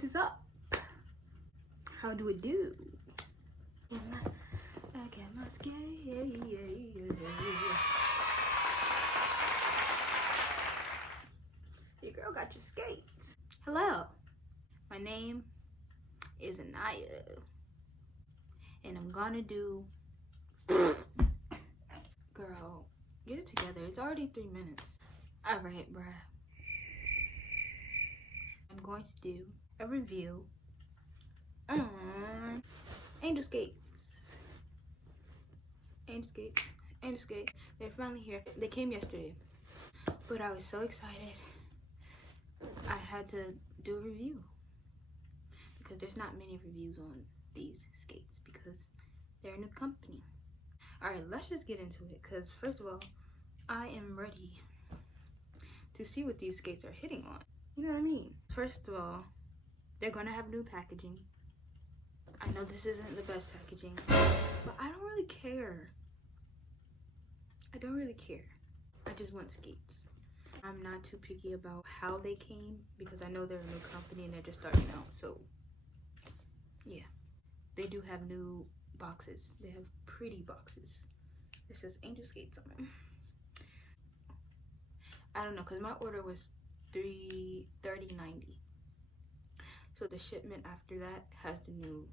What is up? How do it do? I got my skates. Your girl got your skates. Hello, my name is Anaya, and I'm gonna do. Girl, get it together. It's already 3 minutes. All right, bruh. I'm going to do a review on angel skates. Angel skates. They're finally here. They came yesterday, but I was so excited. I had to do a review because there's not many reviews on these skates because they're a new company. All right, let's just get into it because first of all, I am ready to see what these skates are hitting on. You know what I mean? First of all, they're gonna have new packaging. I know this isn't the best packaging, but I don't really care. I don't really care. I just want skates. I'm not too picky about how they came because I know they're a new company and they're just starting out. So yeah, they do have new boxes. They have pretty boxes. It says angel skates on them. I don't know, because my order was $330.90. So the shipment after that has the new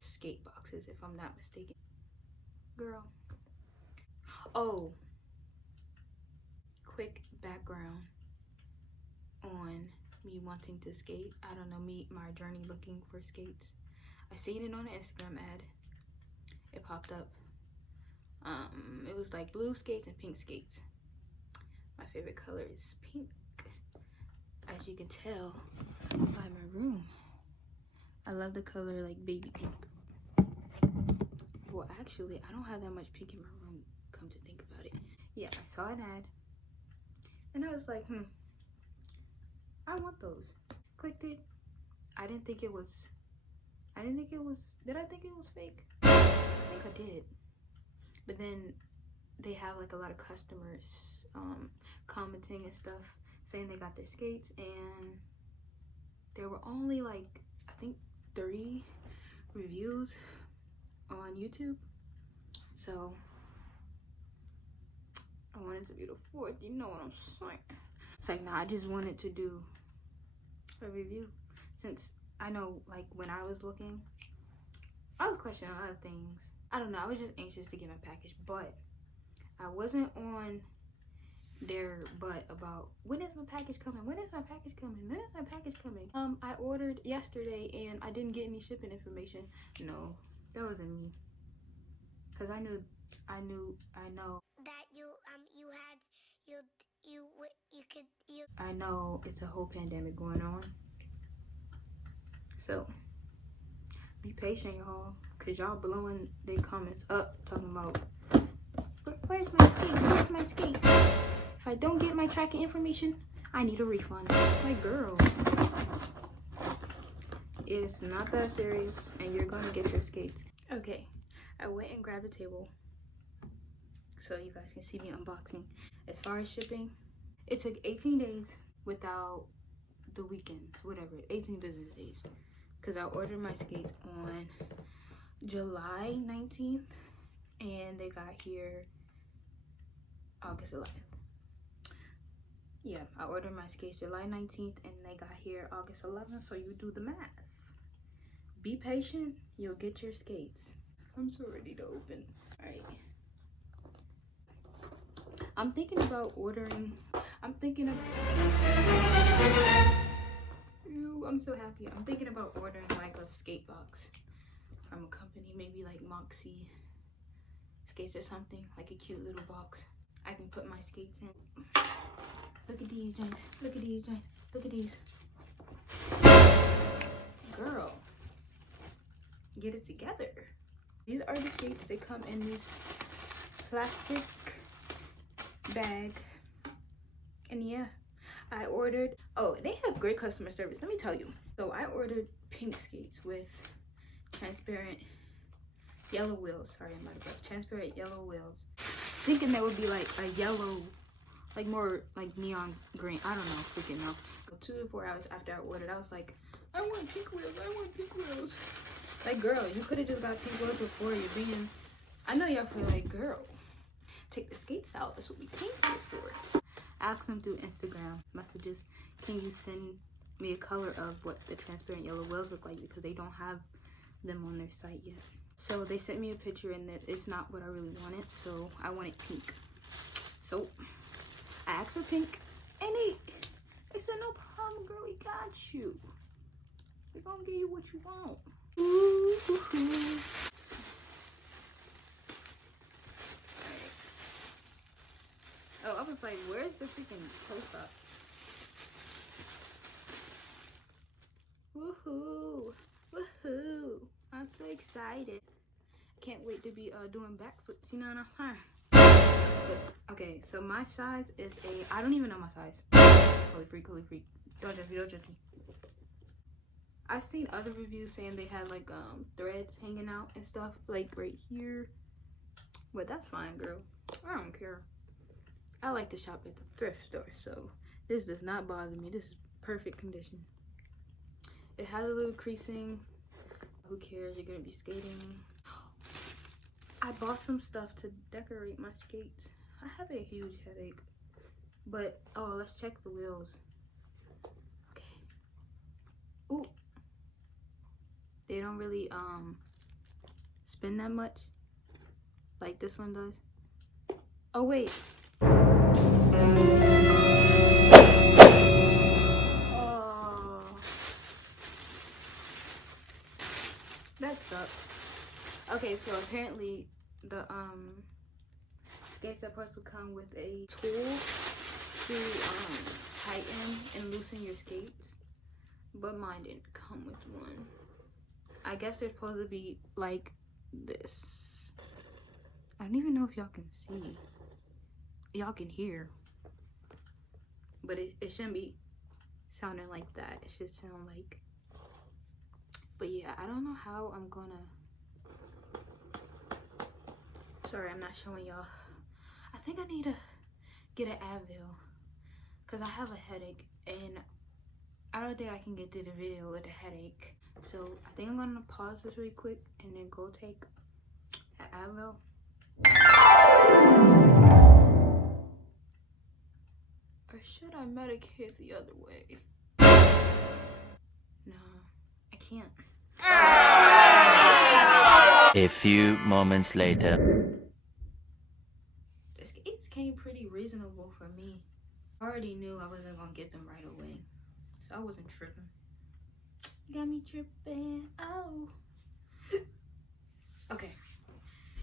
skate boxes, if I'm not mistaken. Girl. Oh, quick background on me wanting to skate. I don't know, my journey looking for skates. I seen it on an Instagram ad. It popped up. It was like blue skates and pink skates. My favorite color is pink, as you can tell by my room. I love the color like baby pink. Well, actually, I don't have that much pink in my room, come to think about it. Yeah, I saw an ad and I was like, I want those. Clicked it. I didn't think it was, did I think it was fake? I think I did. But then they have like a lot of customers commenting and stuff saying they got their skates, and there were only like I think 3 reviews on YouTube, so I wanted to be the 4th. You know what I'm saying? It's like, nah, I just wanted to do a review since I know, like, when I was looking, I was questioning a lot of things. I don't know, I was just anxious to get my package, but I wasn't on their butt about when is my package coming, when is my package coming, when is my package coming. I ordered yesterday and I didn't get any shipping information. No, that wasn't me, because I know that I know it's a whole pandemic going on, so be patient, y'all, because y'all blowing their comments up talking about where's my skate, where's my skate. If I don't get my tracking information, I need a refund. Like, girl, it's not that serious and you're gonna get your skates. Okay, I went and grabbed a table so you guys can see me unboxing. As far as shipping, it took 18 days without the weekends, whatever, 18 business days, because I ordered my skates on July 19th and they got here August 11th. Yeah, I ordered my skates July 19th and they got here August 11th, so you do the math. Be patient, you'll get your skates. I'm so ready to open. All right. I'm thinking about ordering, I'm so happy. I'm thinking about ordering like a skate box from a company, maybe like Moxie Skates or something, like a cute little box I can put my skates in. Look at these joints, look at these joints, look at these. Girl, get it together. These are the skates. They come in this plastic bag, and yeah, I ordered, oh, they have great customer service, let me tell you. So I ordered pink skates with transparent yellow wheels. Sorry, I'm out of breath. Transparent yellow wheels, thinking that would be like a yellow, like more like neon green. I don't know, freaking know. 2 to 4 hours after I ordered, I was like, I want pink wheels. I want pink wheels. Like, girl, you could have just got pink wheels before you're being. I know y'all feel like, girl, take the skates out. That's what we pink is for. I asked them through Instagram messages, can you send me a color of what the transparent yellow wheels look like, because they don't have them on their site yet. So they sent me a picture and it's not what I really wanted, so I wanted pink. So I asked for pink and they said, no problem, girl, we got you. We're gonna give you what you want. Ooh. Oh, I was like, where's the freaking toe stop? Woohoo! Woohoo! I'm so excited. Can't wait to be doing backflips, you know what I'm saying? Okay, so my size is I don't even know my size. Holy freak, holy freak. Don't judge me, don't judge me. I've seen other reviews saying they had like threads hanging out and stuff, like right here. But that's fine, girl. I don't care. I like to shop at the thrift store, so this does not bother me. This is perfect condition. It has a little creasing. Who cares? You're gonna be skating. I bought some stuff to decorate my skates. I have a huge headache. But oh, let's check the wheels. Okay. Ooh. They don't really spin that much like this one does. Oh wait. Oh, that sucks. Okay, so apparently the skates are supposed to come with a tool to tighten and loosen your skates, but mine didn't come with one. I guess they're supposed to be like this. I don't even know if y'all can see. Y'all can hear, but it shouldn't be sounding like that. It should sound like, but yeah, I don't know how I'm gonna. Sorry, I'm not showing y'all. I think I need to get an Advil because I have a headache and I don't think I can get through the video with a headache. So I think I'm gonna pause this really quick and then go take an Advil. Or should I medicate the other way? No, I can't. A few moments later. The skates came pretty reasonable for me. I already knew I wasn't gonna get them right away, so I wasn't tripping. Got me tripping. Oh. Okay.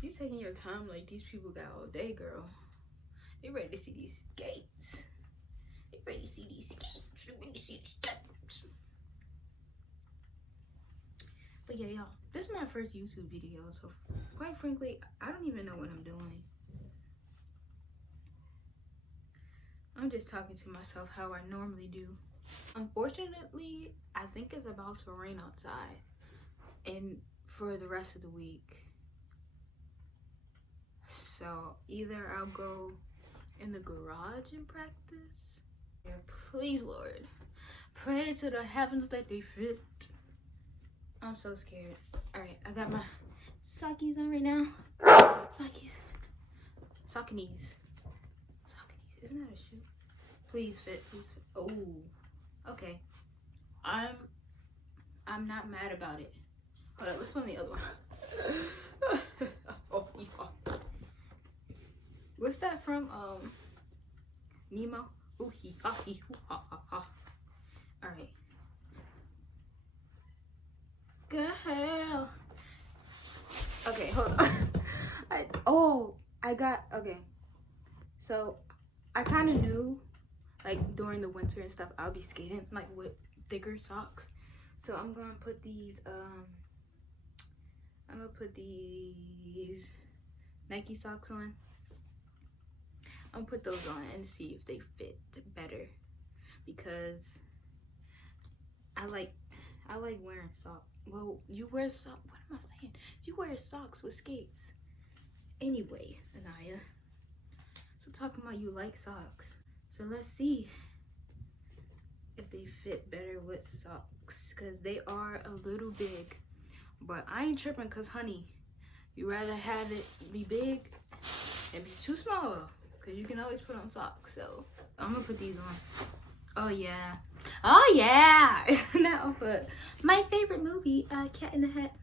You taking your time like these people got all day, girl. They ready to see these skates. They ready to see these skates. They ready to see these skates. But yeah, y'all, this is my first YouTube video, so quite frankly, I don't even know what I'm doing. I'm just talking to myself how I normally do. Unfortunately, I think it's about to rain outside and for the rest of the week. So either I'll go in the garage and practice. Please, Lord, pray to the heavens that they fit. I'm so scared. All right, I got my sockies on right now. Sockies. Sauconies. Sauconies. Isn't that a shoe? Please fit. Please fit. Oh, okay. I'm not mad about it. Hold on, let's put on the other one. Oh, yeah. What's that from? Nemo. Ooh, hee ha hee hoo ha ha ha. All right. Girl. Okay, hold on. Okay. So I kind of knew, like during the winter and stuff, I'll be skating like with thicker socks. So I'm gonna put these Nike socks on. I'm gonna put those on and see if they fit better, because I like wearing socks. Well, you wear socks. What am I saying? You wear socks with skates. Anyway, Anaya. So talking about you like socks. So let's see if they fit better with socks, because they are a little big. But I ain't tripping, because honey, you rather have it be big and be too small, because you can always put on socks. So I'm gonna put these on. Oh yeah, oh yeah. No, but my favorite movie, Cat in the Hat.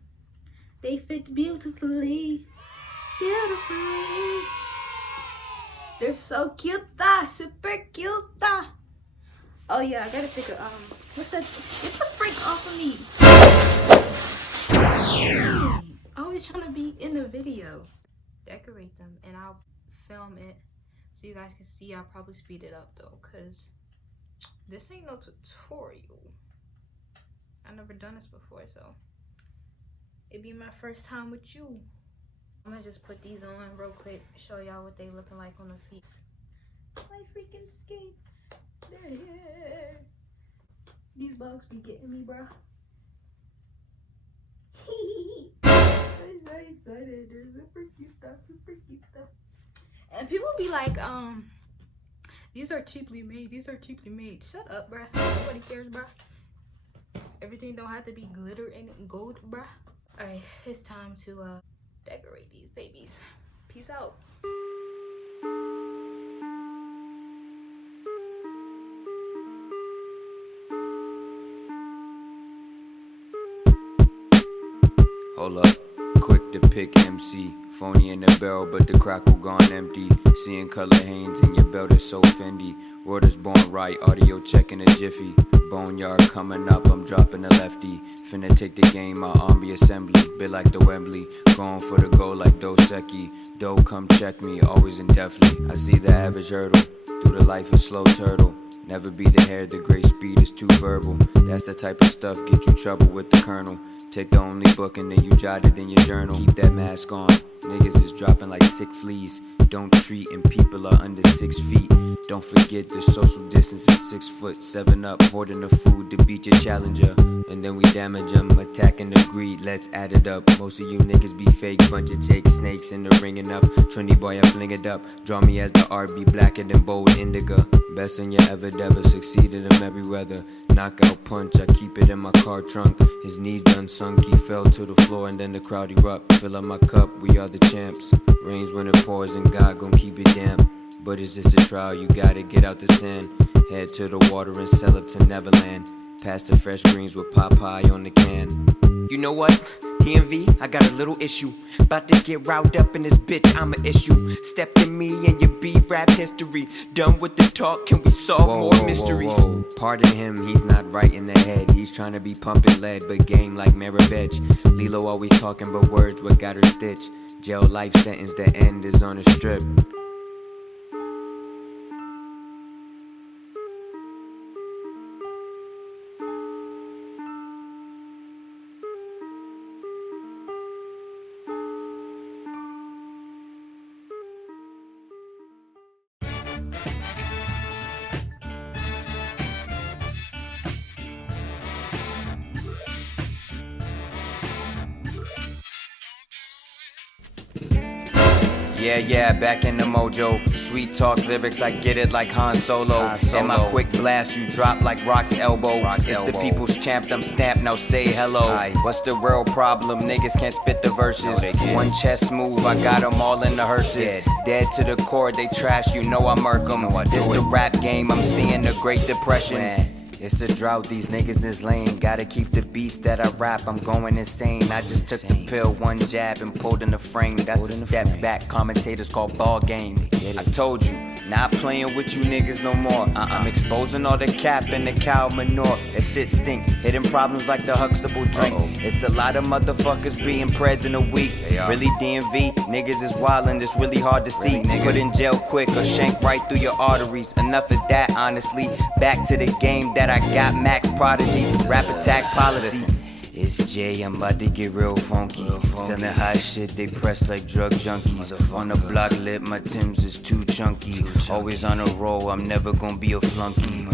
They fit beautifully, beautifully. They're so cute, super cute. Oh yeah, I gotta take a what's that? Get the freak off of me! Always trying to be in the video. Decorate them, and I'll film it so you guys can see. I'll probably speed it up though, cause this ain't no tutorial. I've never done this before, so it'd be my first time with you. I'm gonna just put these on real quick, show y'all what they looking like on the feet. My freaking skates. They're here. These bugs be getting me, bro. I'm so excited. They're super cute though, super cute though. And people be like, these are cheaply made. These are cheaply made. Shut up, bruh. Nobody cares, bruh. Everything don't have to be glitter and gold, bruh. Alright, it's time to decorate these babies. Peace out. Hold up, quick to pick MC. Phony in the barrel, but the crackle gone empty. Seeing color Hanes in your belt is so Fendi. Word is born right, audio checking a jiffy. Boneyard coming up, I'm dropping a lefty. Finna take the game out, Army assembly. Bit like the Wembley, going for the goal like Doseki. Doe come check me, always indefinitely. I see the average hurdle, through the life of slow turtle. Never be the hair, the great speed is too verbal. That's the type of stuff get you trouble with the colonel. Take the only book and then you jot it in your journal. Keep that mask on, niggas is dropping like sick fleas. Don't treat and people are under 6 feet. Don't forget the social distance is 6 foot. 7 up, hoarding the food to beat your challenger. And then we damage them, attacking the greed, let's add it up. Most of you niggas be fake, bunch of Jake snakes in the ring enough. Trinity boy, I fling it up. Draw me as the RB, blacker than bold indigo. Best in your ever, succeeded in every weather. Knockout punch, I keep it in my car trunk. His knees done sunk, he fell to the floor and then the crowd erupt. Fill up my cup, we are the champs. Rains when it pours and God gon' keep it damp. But it's just a trial, you gotta get out the sand. Head to the water and sell it to Neverland. Pass the fresh greens with Popeye on the can. You know what? DMV, I got a little issue. About to get riled up in this bitch, I'm an issue. Step to me and your B-rap history. Done with the talk, can we solve more mysteries? Whoa. Pardon him, he's not right in the head. He's trying to be pumping lead, but game like Maribetch. Lilo always talking but words, what got her stitch. Jail life sentence, the end is on a strip. Yeah, back in the mojo. Sweet talk lyrics, I get it like Han Solo. And my quick blast, you drop like Rock's elbow. The people's champ, I'm stamped, now say hello. What's the real problem? Niggas can't spit the verses. One chest move, I got them all in the hearses. Dead to the core, they trash, you know I murk them. This the rap game, I'm seeing the Great Depression. It's a drought, these niggas is lame. Gotta keep the beast that I rap, I'm going insane. I just took the pill, one jab and pulled in the frame. That's a step back, commentators call ball game. I told you, not playing with you niggas no more. I'm exposing all the cap and the cow manure. That shit stink, hidden problems like the Huxtable drink. It's a lot of motherfuckers being preds in a week. Really DMV, niggas is wildin', it's really hard to see. Put in jail quick or shank right through your arteries. Enough of that honestly, back to the game that I got Max Prodigy, rap attack policy. It's Jay, I'm about to get real funky. Selling hot shit, they press like drug junkies. On the block lit, my Timbs is too chunky. Always on a roll, I'm never gonna be a flunky.